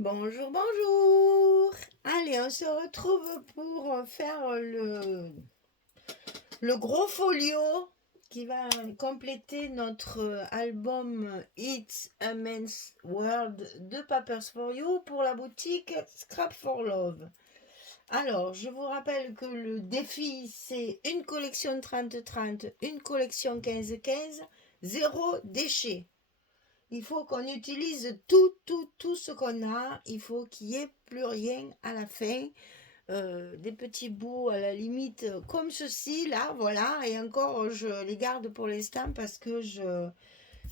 Bonjour, bonjour. Allez, on se retrouve pour faire le gros folio qui va compléter notre album It's a Man's World de Papers for You pour la boutique Scrap for Love. Alors, je vous rappelle que le défi, c'est une collection 30-30, une collection 15-15, zéro déchet. Il faut qu'on utilise tout ce qu'on a. Il faut qu'il n'y ait plus rien à la fin. Des petits bouts à la limite comme ceci, là, voilà. Et encore, je les garde pour l'instant parce que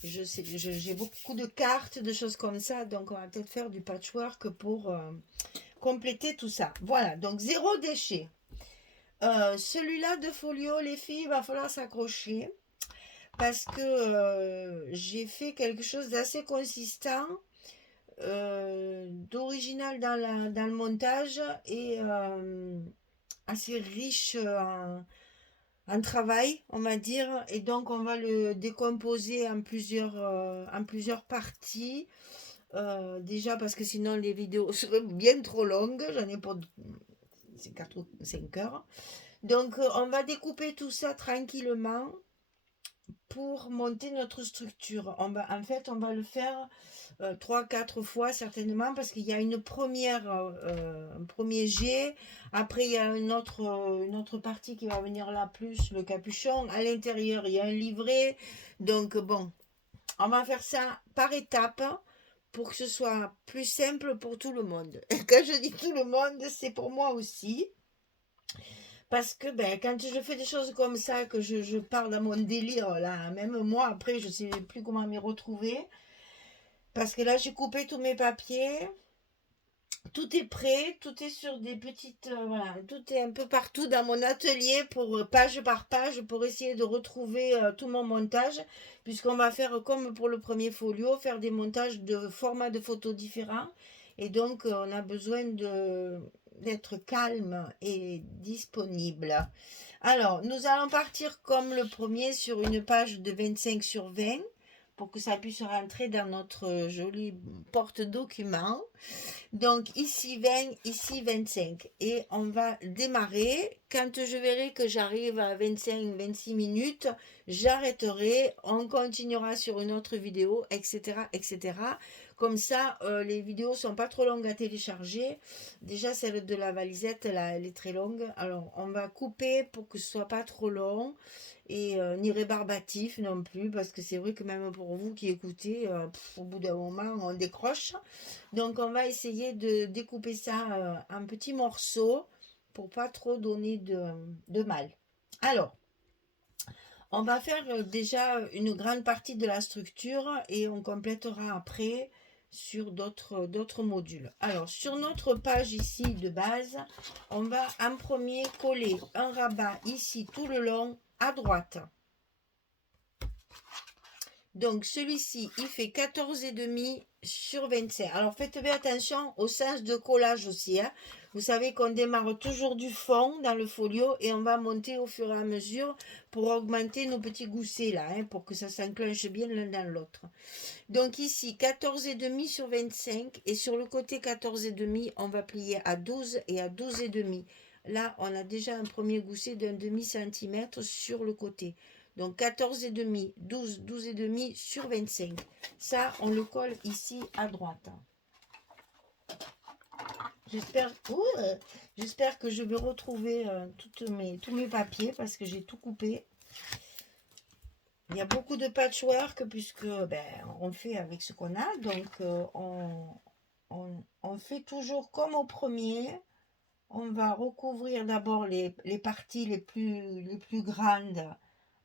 j'ai beaucoup de cartes, de choses comme ça. Donc, on va peut-être faire du patchwork pour compléter tout ça. Voilà, donc zéro déchet. Celui-là de folio, les filles, il va falloir s'accrocher parce que j'ai fait quelque chose d'assez consistant, d'original dans le montage et assez riche en travail, on va dire. Et donc, on va le décomposer en plusieurs parties. Déjà parce que sinon les vidéos seraient bien trop longues. J'en ai pour 4 ou 5 heures. Donc, on va découper tout ça tranquillement pour monter notre structure. En fait, on va le faire 3-4 fois certainement parce qu'il y a un premier jet. Après, il y a une autre partie qui va venir là, plus le capuchon. À l'intérieur, il y a un livret. Donc, bon, on va faire ça par étapes pour que ce soit plus simple pour tout le monde. Et quand je dis tout le monde, c'est pour moi aussi. Parce que ben, quand je fais des choses comme ça, que je pars dans mon délire, là, même moi, après, je ne sais plus comment m'y retrouver. Parce que là, j'ai coupé tous mes papiers. Tout est prêt, tout est sur des petites... voilà, tout est un peu partout dans mon atelier, pour page par page, pour essayer de retrouver tout mon montage. Puisqu'on va faire comme pour le premier folio, faire des montages de formats de photos différents. Et donc, on a besoin d'être calme et disponible. Alors, nous allons partir comme le premier sur une page de 25 sur 20 pour que ça puisse rentrer dans notre joli porte-document. Donc ici 20, ici 25. Et on va démarrer. Quand je verrai que j'arrive à 25-26 minutes, j'arrêterai. On continuera sur une autre vidéo, etc. etc. Comme ça, les vidéos sont pas trop longues à télécharger. Déjà, celle de la valisette, là, elle est très longue. Alors, on va couper pour que ce soit pas trop long et ni rébarbatif non plus, parce que c'est vrai que même pour vous qui écoutez, au bout d'un moment, on décroche. Donc, on va essayer de découper ça en petits morceaux pour pas trop donner de mal. Alors, on va faire déjà une grande partie de la structure et on complétera après sur d'autres modules. Alors, sur notre page ici de base, on va en premier coller un rabat ici tout le long à droite. Donc celui-ci, il fait 14,5 sur 25. Alors faites bien attention au sens de collage aussi, hein. Vous savez qu'on démarre toujours du fond dans le folio et on va monter au fur et à mesure pour augmenter nos petits goussets là, hein, pour que ça s'enclenche bien l'un dans l'autre. Donc ici, 14,5 sur 25 et sur le côté 14,5, on va plier à 12 et à 12,5. Là, on a déjà un premier gousset d'un demi-centimètre sur le côté. Donc 14,5, 12, 12,5 sur 25. Ça, on le colle ici à droite. J'espère que je vais retrouver tous mes papiers parce que j'ai tout coupé. Il y a beaucoup de patchwork puisque ben, on fait avec ce qu'on a. Donc on fait toujours comme au premier. On va recouvrir d'abord les parties les plus grandes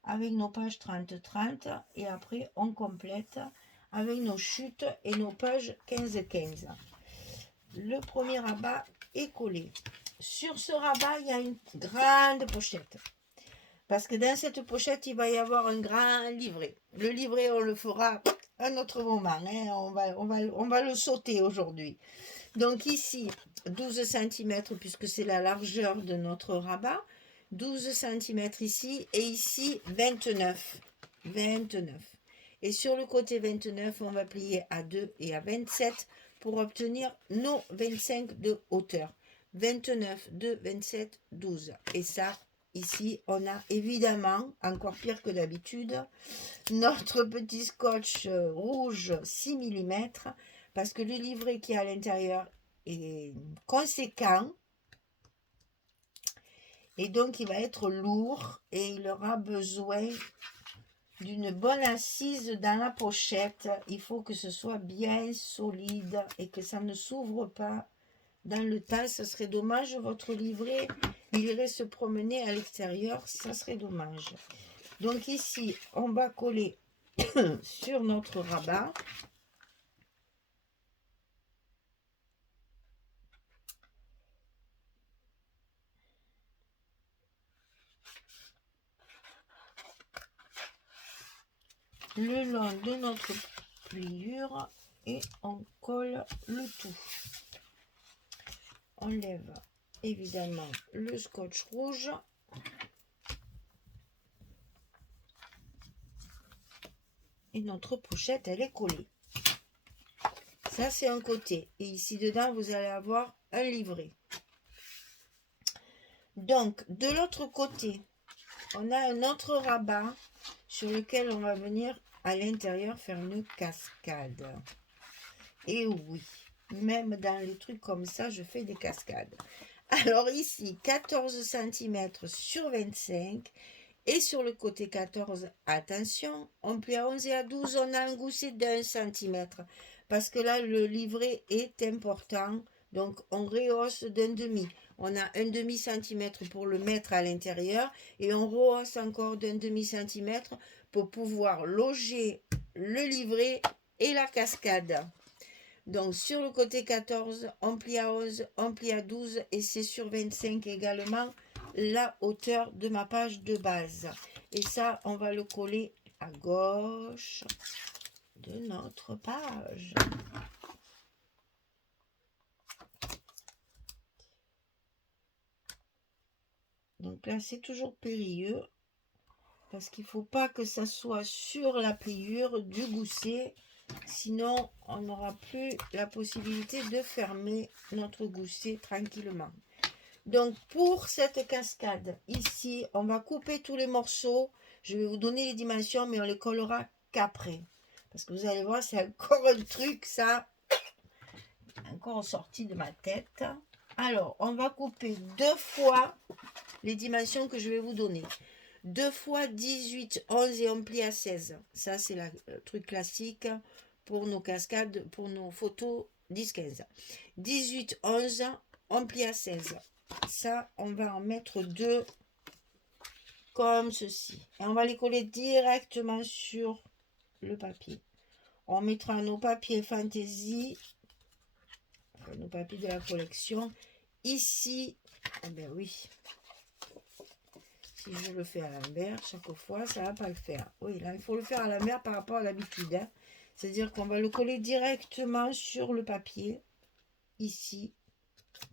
avec nos pages 30-30 et après on complète avec nos chutes et nos pages 15-15. Le premier rabat est collé. Sur ce rabat, il y a une grande pochette. Parce que dans cette pochette, il va y avoir un grand livret. Le livret, on le fera à un autre moment, hein. On va le sauter aujourd'hui. Donc ici, 12 cm, puisque c'est la largeur de notre rabat. 12 cm ici, et ici, 29. 29. Et sur le côté 29, on va plier à 2 et à 27 pour obtenir nos 25 de hauteur. 29, 2, 27, 12. Et ça, ici, on a évidemment, encore pire que d'habitude, notre petit scotch rouge 6 mm, parce que le livret qui est à l'intérieur est conséquent, et donc il va être lourd, et il aura besoin d'une bonne assise dans la pochette. Il faut que ce soit bien solide, et que ça ne s'ouvre pas dans le tas. Ce serait dommage, votre livret, il irait se promener à l'extérieur, ça serait dommage. Donc ici, on va coller sur notre rabat. Le long de notre pliure et on colle le tout. On lève évidemment le scotch rouge. Et notre pochette, elle est collée. Ça, c'est un côté. Et ici, dedans, vous allez avoir un livret. Donc, de l'autre côté, on a un autre rabat sur lequel on va venir à l'intérieur faire une cascade. Et oui, même dans les trucs comme ça, je fais des cascades. Alors ici, 14 cm sur 25. Et sur le côté 14, attention, on plie à 11 et à 12, on a un gousset d'1 cm. Parce que là, le livret est important. Donc, on rehausse d'un demi. On a un demi-centimètre pour le mettre à l'intérieur. Et on rehausse encore d'un demi-centimètre pour pouvoir loger le livret et la cascade. Donc, sur le côté 14, on plie à 11, on plie à 12. Et c'est sur 25 également la hauteur de ma page de base. Et ça, on va le coller à gauche de notre page. Donc là, c'est toujours périlleux parce qu'il ne faut pas que ça soit sur la pliure du gousset. Sinon, on n'aura plus la possibilité de fermer notre gousset tranquillement. Donc, pour cette cascade, ici, on va couper tous les morceaux. Je vais vous donner les dimensions, mais on les collera qu'après. Parce que vous allez voir, c'est encore un truc, ça, encore sorti de ma tête. Alors, on va couper 2 fois les dimensions que je vais vous donner. 2 fois 18, 11 et on plie à 16. Ça, c'est le truc classique pour nos cascades, pour nos photos 10-15. 18, 11, on plie à 16. Ça, on va en mettre 2 comme ceci. Et on va les coller directement sur le papier. On mettra nos papiers fantaisie, nos papiers de la collection, ici. Eh bien oui, si je le fais à l'envers, chaque fois, ça ne va pas le faire. Oui, là, il faut le faire à l'envers par rapport à l'habitude. Hein. C'est-à-dire qu'on va le coller directement sur le papier, ici,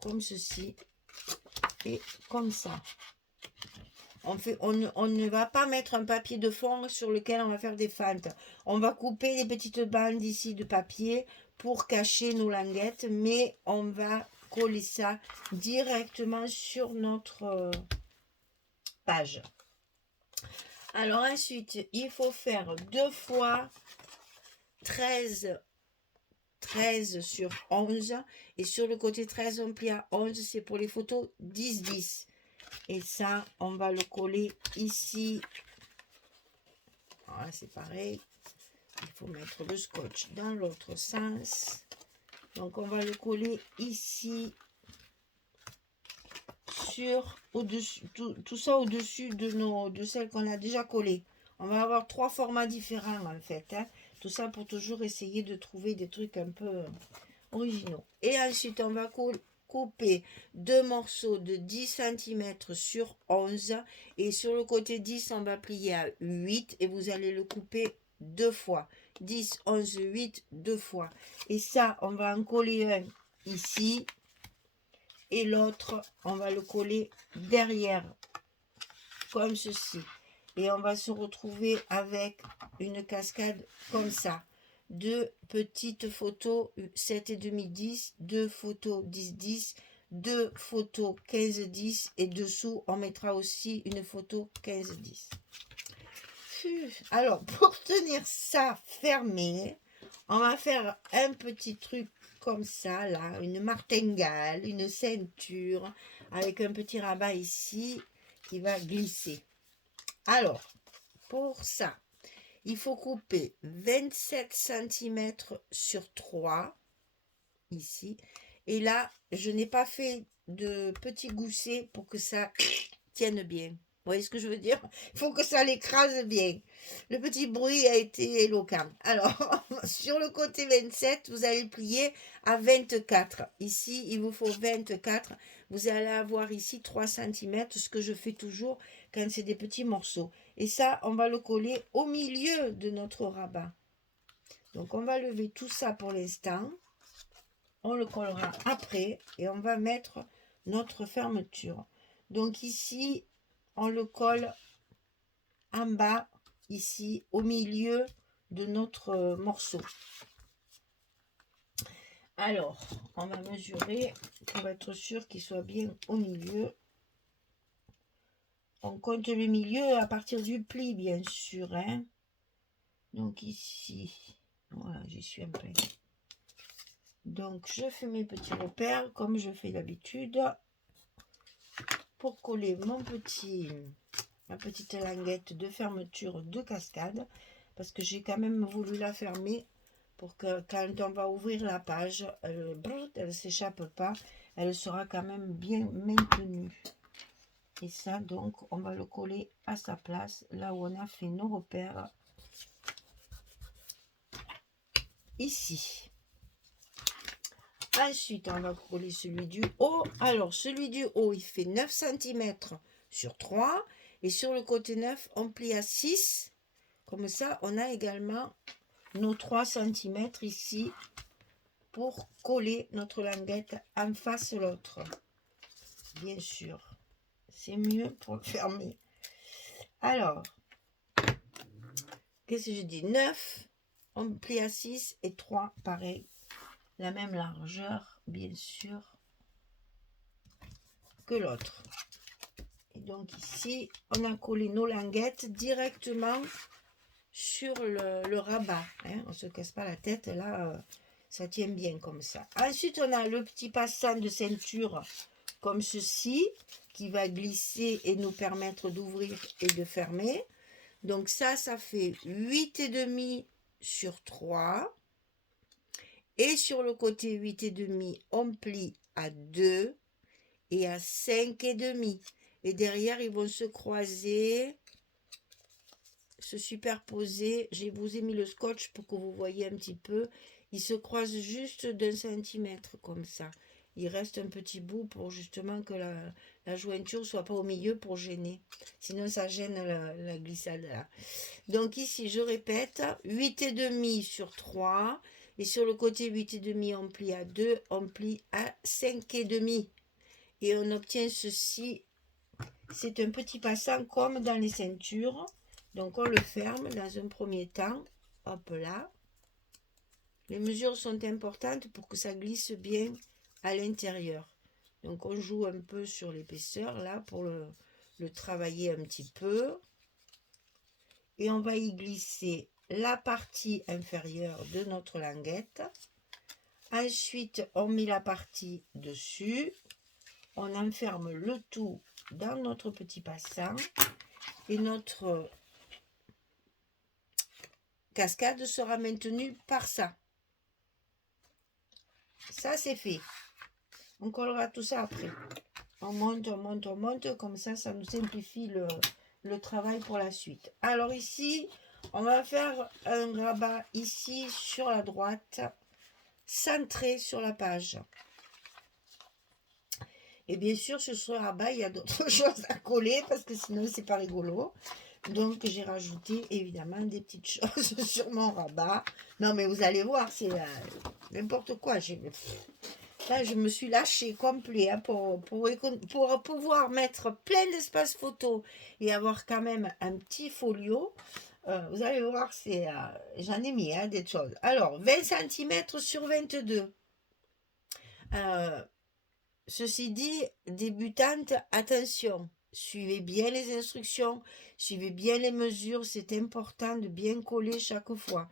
comme ceci. Et comme ça. On ne va pas mettre un papier de fond sur lequel on va faire des fentes. On va couper les petites bandes ici de papier pour cacher nos languettes, mais on va coller ça directement sur notre page. Alors ensuite, il faut faire 2 fois 13 sur 11. Et sur le côté 13, on plie à 11. C'est pour les photos 10-10. Et ça, on va le coller ici. Voilà, c'est pareil. Il faut mettre le scotch dans l'autre sens. Donc, on va le coller ici. Sur, au-dessus, tout ça au-dessus de celles qu'on a déjà collées. On va avoir 3 formats différents, en fait. Hein. Tout ça pour toujours essayer de trouver des trucs un peu originaux. Et ensuite, on va couper 2 morceaux de 10 cm sur 11 et sur le côté 10 on va plier à 8 et vous allez le couper 2 fois 10, 11, 8 2 fois et ça on va en coller un ici et l'autre on va le coller derrière comme ceci et on va se retrouver avec une cascade comme ça. 2 petites photos 7,5 10, 2 photos 10 10, 2 photos 15 10 et dessous on mettra aussi une photo 15 10. Alors pour tenir ça fermé, on va faire un petit truc comme ça là, une martingale, une ceinture avec un petit rabat ici qui va glisser. Alors pour ça, il faut couper 27 cm sur 3 ici. Et là, je n'ai pas fait de petits goussets pour que ça tienne bien. Vous voyez ce que je veux dire? Il faut que ça l'écrase bien. Le petit bruit a été éloquent. Alors, sur le côté 27, vous allez plier à 24. Ici, il vous faut 24. Vous allez avoir ici 3 cm, ce que je fais toujours quand c'est des petits morceaux. Et ça, on va le coller au milieu de notre rabat. Donc, on va lever tout ça pour l'instant. On le collera après et on va mettre notre fermeture. Donc ici, on le colle en bas, ici, au milieu de notre morceau. Alors, on va mesurer pour être sûr qu'il soit bien au milieu. On compte le milieu à partir du pli, bien sûr. Hein. Donc ici, voilà, j'y suis un peu. Donc, je fais mes petits repères comme je fais d'habitude pour coller ma petite languette de fermeture de cascade parce que j'ai quand même voulu la fermer pour que quand on va ouvrir la page, elle ne s'échappe pas, elle sera quand même bien maintenue. Et ça, donc, on va le coller à sa place, là où on a fait nos repères, ici. Ensuite, on va coller celui du haut. Alors, celui du haut, il fait 9 cm sur 3. Et sur le côté 9, on plie à 6. Comme ça, on a également nos 3 cm ici pour coller notre languette en face de l'autre. Bien sûr, c'est mieux pour le fermer. Alors, qu'est-ce que je dis? 9, on plie à 6 et 3, pareil. La même largeur, bien sûr, que l'autre. Et donc ici, on a collé nos languettes directement sur le rabat. Hein. On ne se casse pas la tête, là, ça tient bien comme ça. Ensuite, on a le petit passant de ceinture comme ceci, qui va glisser et nous permettre d'ouvrir et de fermer. Donc ça fait 8,5 sur 3. Et sur le côté 8,5, on plie à 2 et à 5,5. Et derrière, ils vont se croiser, se superposer. Je vous ai mis le scotch pour que vous voyez un petit peu. Ils se croisent juste d'1 centimètre comme ça. Il reste un petit bout pour justement que la jointure ne soit pas au milieu pour gêner. Sinon, ça gêne la glissade là. Donc ici, je répète, 8,5 sur 3. Et sur le côté 8,5, on plie à 2, on plie à 5,5. Et on obtient ceci. C'est un petit passant comme dans les ceintures. Donc on le ferme dans un premier temps. Hop là. Les mesures sont importantes pour que ça glisse bien à l'intérieur. Donc on joue un peu sur l'épaisseur là pour le travailler un petit peu. Et on va y glisser la partie inférieure de notre languette. Ensuite, on met la partie dessus. On enferme le tout dans notre petit passant. Et notre cascade sera maintenue par ça. Ça, c'est fait. On collera tout ça après. On monte, on monte, on monte. Comme ça, ça nous simplifie le travail pour la suite. Alors ici, on va faire un rabat ici sur la droite, centré sur la page. Et bien sûr, sur ce rabat, il y a d'autres choses à coller parce que sinon, c'est pas rigolo. Donc, j'ai rajouté évidemment des petites choses sur mon rabat. Non, mais vous allez voir, c'est n'importe quoi. Là, je me suis lâchée complet hein, pour pouvoir mettre plein d'espace photo et avoir quand même un petit folio. Vous allez voir, j'en ai mis hein, des choses. Alors, 20 cm sur 22. Ceci dit, débutante, attention. Suivez bien les instructions, suivez bien les mesures. C'est important de bien coller chaque fois.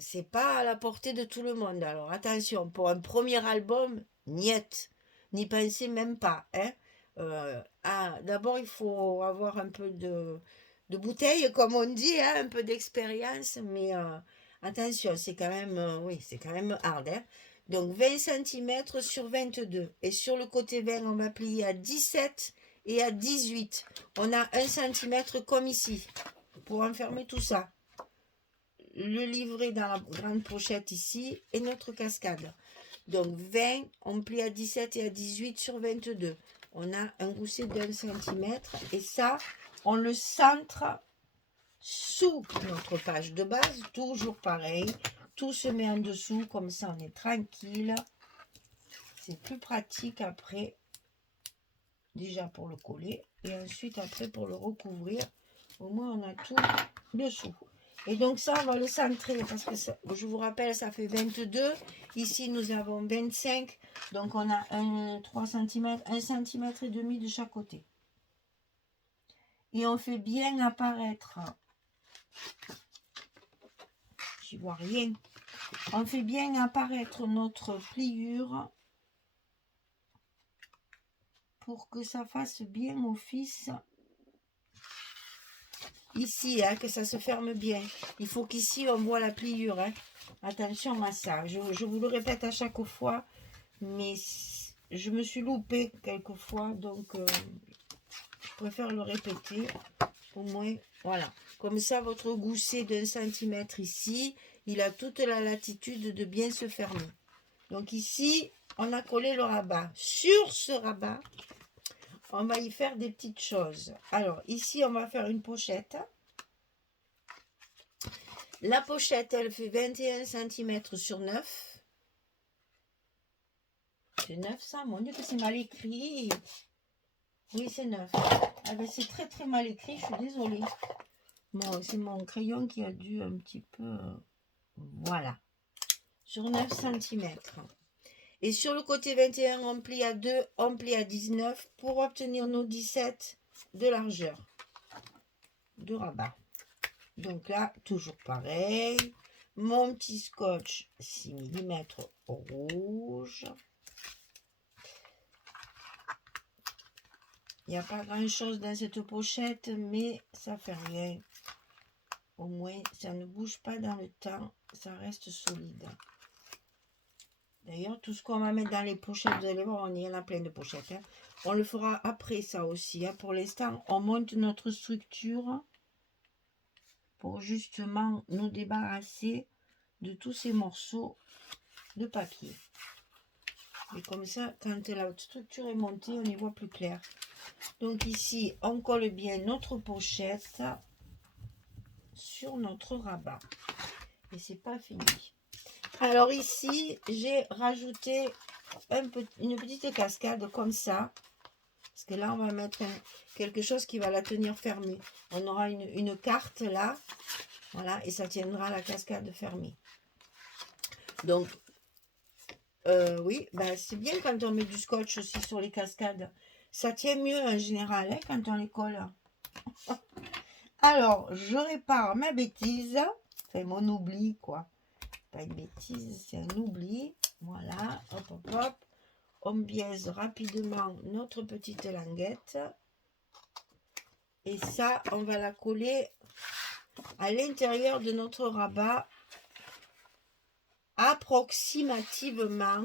C'est pas à la portée de tout le monde. Alors attention, pour un premier album, niet, n'y pensez même pas. Hein. D'abord, il faut avoir un peu de bouteille, comme on dit, hein, un peu d'expérience, mais attention, c'est quand même, oui, c'est quand même hard. Hein. Donc 20 cm sur 22. Et sur le côté 20, on va plier à 17 et à 18. On a 1 cm comme ici, pour enfermer tout ça. Le livret dans la grande pochette ici et notre cascade. Donc 20, on plie à 17 et à 18 sur 22. On a un gousset d'1 cm et ça, on le centre sous notre page de base, toujours pareil. Tout se met en dessous, comme ça on est tranquille. C'est plus pratique après, déjà pour le coller et ensuite après pour le recouvrir. Au moins on a tout dessous. Et donc ça, on va le centrer parce que ça, je vous rappelle, ça fait 22. Ici, nous avons 25. Donc, on a 3 cm, 1 cm et demi de chaque côté. Et on fait bien apparaître, j'y vois rien, on fait bien apparaître notre pliure pour que ça fasse bien office. Ici, hein, que ça se ferme bien. Il faut qu'ici, on voit la pliure. Hein. Attention à ça. Je vous le répète à chaque fois, mais je me suis loupée quelquefois, donc je préfère le répéter. Au moins, voilà. Comme ça, votre gousset d'1 cm ici, il a toute la latitude de bien se fermer. Donc ici, on a collé le rabat. Sur ce rabat, on va y faire des petites choses. Alors, ici, on va faire une pochette. La pochette, elle fait 21 cm sur 9. C'est 9 ça? Mon Dieu que c'est mal écrit. Oui, c'est 9. Ah ben, c'est très très mal écrit, je suis désolée. Bon, c'est mon crayon qui a dû un petit peu... voilà. Sur 9 cm. Et sur le côté 21, on plie à 2, on plie à 19 pour obtenir nos 17 de largeur de rabat. Donc là, toujours pareil. Mon petit scotch 6 mm rouge. Il n'y a pas grand chose dans cette pochette, mais ça fait rien. Au moins, ça ne bouge pas dans le temps, ça reste solide. D'ailleurs, tout ce qu'on va mettre dans les pochettes, vous allez voir, on y en a plein de pochettes. Hein. On le fera après ça aussi. Hein. Pour l'instant, on monte notre structure pour justement nous débarrasser de tous ces morceaux de papier. Et comme ça, quand la structure est montée, on y voit plus clair. Donc ici, on colle bien notre pochette sur notre rabat. Et c'est pas fini. Alors ici, j'ai rajouté une petite cascade comme ça. Parce que là, on va mettre quelque chose qui va la tenir fermée. On aura une carte là. Voilà, et ça tiendra la cascade fermée. Donc, oui, bah, c'est bien quand on met du scotch aussi sur les cascades. Ça tient mieux en général hein, quand on les colle. Alors, je répare ma bêtise. Enfin, mon oubli, quoi. Pas une bêtise, c'est un oubli. Voilà, hop, hop, hop. On biaise rapidement notre petite languette. Et ça, on va la coller à l'intérieur de notre rabat, approximativement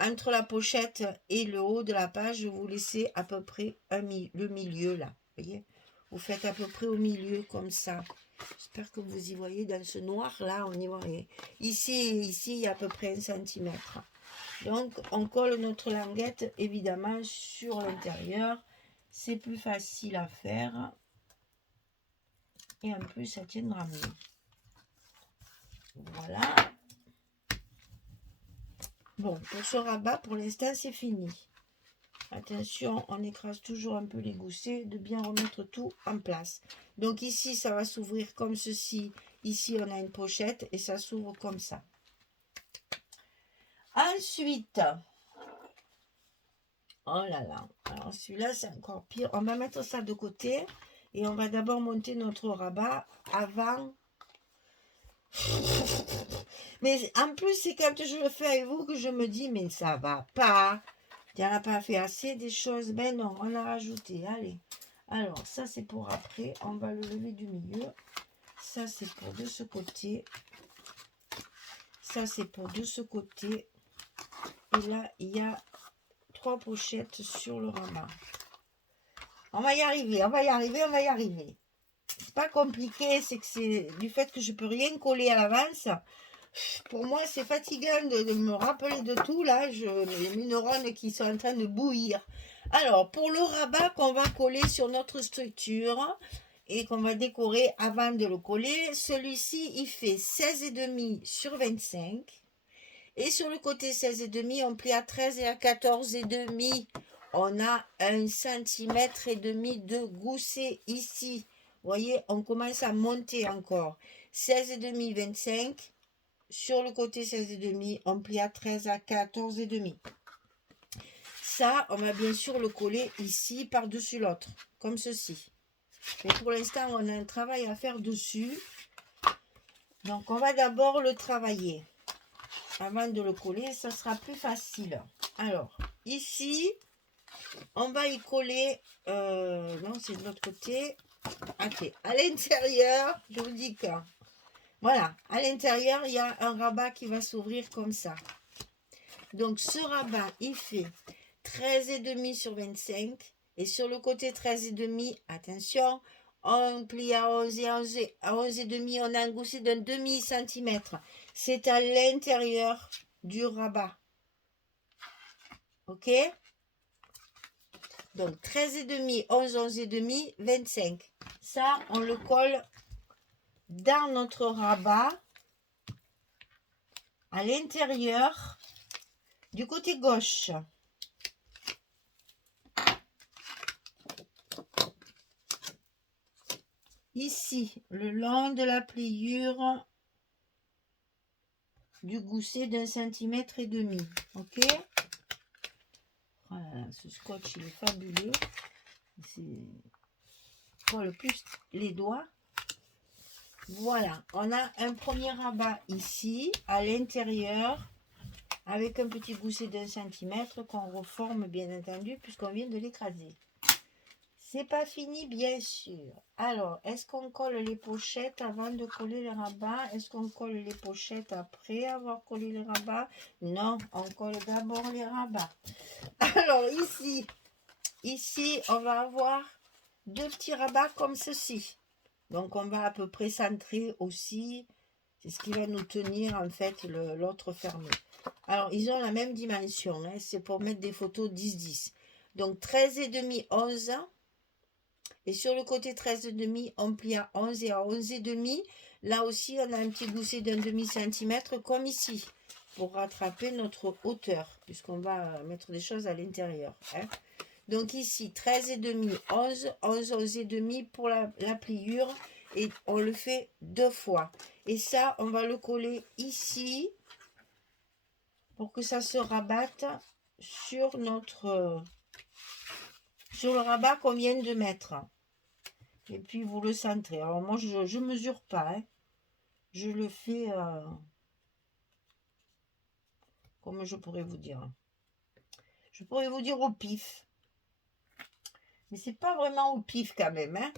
entre la pochette et le haut de la page. Vous laissez à peu près le milieu là. Voyez, vous faites à peu près au milieu comme ça. J'espère que vous y voyez dans ce noir là, on y voit rien. Ici, il y a à peu près 1 cm. Donc, on colle notre languette évidemment sur l'intérieur. C'est plus facile à faire. Et en plus, ça tiendra mieux. Voilà. Bon, pour ce rabat, pour l'instant, c'est fini. Attention, on écrase toujours un peu les goussets, de bien remettre tout en place. Donc ici, ça va s'ouvrir comme ceci. Ici, on a une pochette et ça s'ouvre comme ça. Ensuite, oh là là, alors celui-là, c'est encore pire. On va mettre ça de côté et on va d'abord monter notre rabat avant. Mais en plus, c'est quand je le fais avec vous que je me dis, mais ça va pas. Tu n'as pas fait assez des choses. Ben non, on a rajouté. Allez. Alors, ça, c'est pour après. On va le lever du milieu. Ça, c'est pour de ce côté. Ça, c'est pour de ce côté. Et là, il y a 3 pochettes sur le rabat. On va y arriver, on va y arriver, on va y arriver. C'est pas compliqué, c'est que c'est du fait que je peux rien coller à l'avance. Pour moi, c'est fatigant de me rappeler de tout. Là, mes neurones qui sont en train de bouillir. Alors, pour le rabat qu'on va coller sur notre structure et qu'on va décorer avant de le coller, celui-ci, il fait 16,5 sur 25. Et sur le côté 16,5, on plie à 13 et à 14,5. On a 1,5 cm de gousset ici. Vous voyez, on commence à monter encore. 16,5, 25. Sur le côté 16,5, on plie à 13 à 14,5. Ça, on va bien sûr le coller ici par-dessus l'autre, comme ceci. Mais pour l'instant, on a un travail à faire dessus. Donc, on va d'abord le travailler. Avant de le coller, ça sera plus facile. Alors, ici, on va y coller... non, c'est de l'autre côté. Ok, à l'intérieur, je vous dis que... Voilà, à l'intérieur, il y a un rabat qui va s'ouvrir comme ça. Donc, ce rabat, il fait 13,5 sur 25. Et sur le côté 13,5, attention, on plie à 11 et 11, à 11,5, on a un gousset d'un demi-centimètre. C'est à l'intérieur du rabat. Ok? Donc, 13,5, 11, 11,5, 25. Ça, on le colle dans notre rabat à l'intérieur du côté gauche. Ici, le long de la pliure du gousset d'1,5 centimètre. Ok? Voilà, ce scotch, il est fabuleux. Colle plus les doigts. Voilà, on a un premier rabat ici, à l'intérieur, avec un petit gousset d'1 centimètre qu'on reforme bien entendu, puisqu'on vient de l'écraser. C'est pas fini, bien sûr. Alors, est-ce qu'on colle les pochettes avant de coller les rabats? Est-ce qu'on colle les pochettes après avoir collé les rabats? Non, on colle d'abord les rabats. Alors, ici, on va avoir 2 petits rabats comme ceci. Donc, on va à peu près centrer aussi. C'est ce qui va nous tenir, en fait, l'autre fermé. Alors, ils ont la même dimension. Hein, c'est pour mettre des photos 10-10. Donc, 13,5, 11. Et sur le côté 13,5, on plie à 11 et à 11,5. Là aussi, on a un petit gousset d'un demi-centimètre comme ici, pour rattraper notre hauteur, puisqu'on va mettre des choses à l'intérieur. Hein. Donc ici, 13,5, 11, 11, 11,5 pour la pliure. Et on le fait 2 fois. Et ça, on va le coller ici, pour que ça se rabatte sur le rabat qu'on vient de mettre. Et puis vous le centrez. Alors moi je mesure pas. Hein. Je le fais comme je pourrais vous dire. Je pourrais vous dire au pif. Mais c'est pas vraiment au pif quand même. Hein.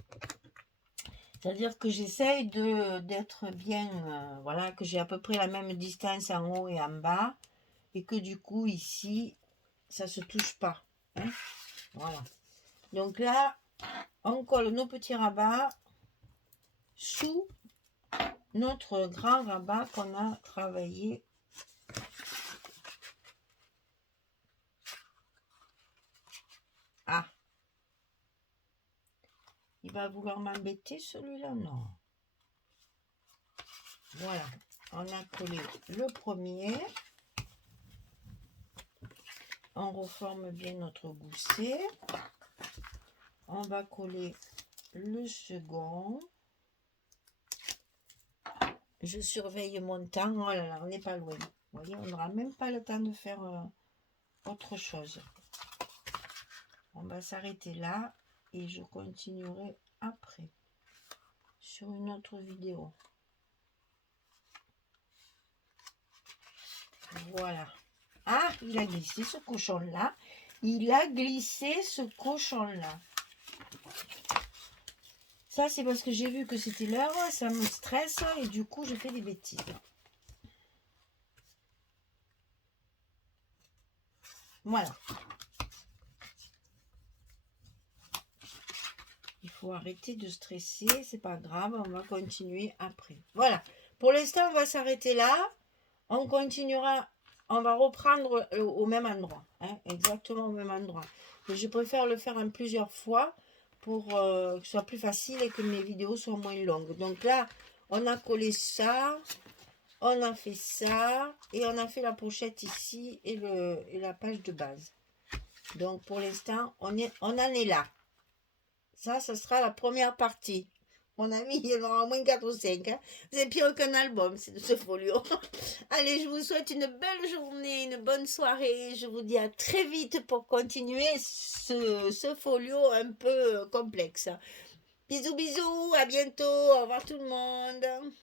C'est-à-dire que j'essaye d'être bien. Voilà, que j'ai à peu près la même distance en haut et en bas. Et que du coup ici, ça se touche pas. Hein. Voilà. Donc là, on colle nos petits rabats sous notre grand rabat qu'on a travaillé. Ah, il va vouloir m'embêter celui-là, non. Voilà, on a collé le premier. On reforme bien notre gousset. On va coller le second. Je surveille mon temps. Oh là là, on n'est pas loin. Vous voyez, on n'aura même pas le temps de faire autre chose. On va s'arrêter là et je continuerai après sur une autre vidéo. Voilà. Ah, il a glissé ce cochon-là. Il a glissé ce cochon-là. Ça, c'est parce que j'ai vu que c'était l'heure. Ça me stresse et du coup, je fais des bêtises. Voilà. Il faut arrêter de stresser. C'est pas grave. On va continuer après. Voilà. Pour l'instant, on va s'arrêter là. On continuera. On va reprendre au même endroit. Hein, exactement au même endroit. Mais je préfère le faire en plusieurs fois pour que ce soit plus facile et que mes vidéos soient moins longues. Donc là, on a collé ça. On a fait ça. Et on a fait la pochette ici et la page de base. Donc pour l'instant, on en est là. Ça sera la première partie. Mon ami, il y en aura au moins 4 ou 5. Hein. C'est pire qu'un album, c'est de ce folio. Allez, je vous souhaite une belle journée, une bonne soirée. Je vous dis à très vite pour continuer ce folio un peu complexe. Bisous, bisous, à bientôt. Au revoir tout le monde.